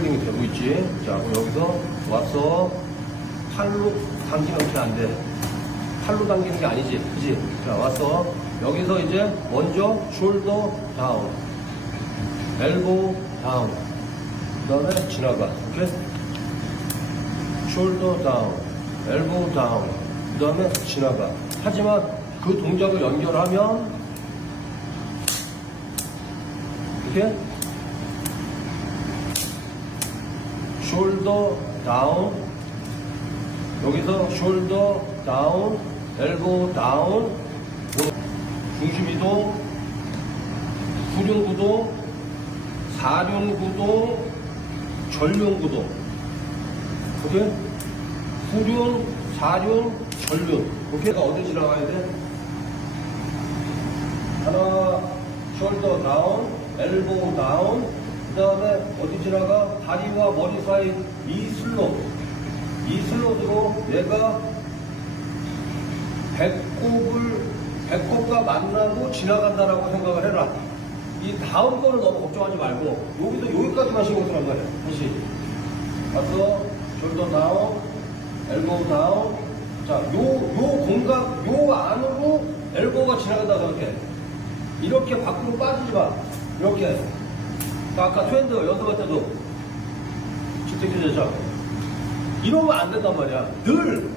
폴딩이 되고 있지. 자, 그럼 여기서 왔어. 팔로 당기면 그렇게 안 돼. 팔로 당기는 게 아니지. 그지? 자, 왔어. 여기서 이제 먼저 숄더 다운. 엘보 다운. 그 다음에 지나가. 오케이? 숄더 다운. 엘보 다운. 그 다음에 지나가. 하지만 그 동작을 연결하면 이렇게 숄더 다운. 여기서 숄더 다운 엘보 다운. 중심 이동 후륜 구동 사륜 구동 전륜 구동 오케이? 후륜 사륜 전륜. 오케이? 어디 지나가야 돼? 하나 숄더 다운 엘보 다운 그 다음에 어디 지나가? 다리와 머리 사이 이 슬롯 이 슬롯으로 내가 배꼽을 배꼽과 만나고 지나간다라고 생각을 해라. 이 다음 거는 너무 걱정하지 말고 여기서 여기까지만 신경 쓰란 말이야. 다시. 가서 숄더 다운 엘보 다운 자 요 요 공간 요 안으로 엘보가 지나간다 생각해. 이렇게 밖으로 빠지지 마. 이렇게. 아까 트렌드 연습할 때도 집중해서 이러면 안 된단 말이야. 늘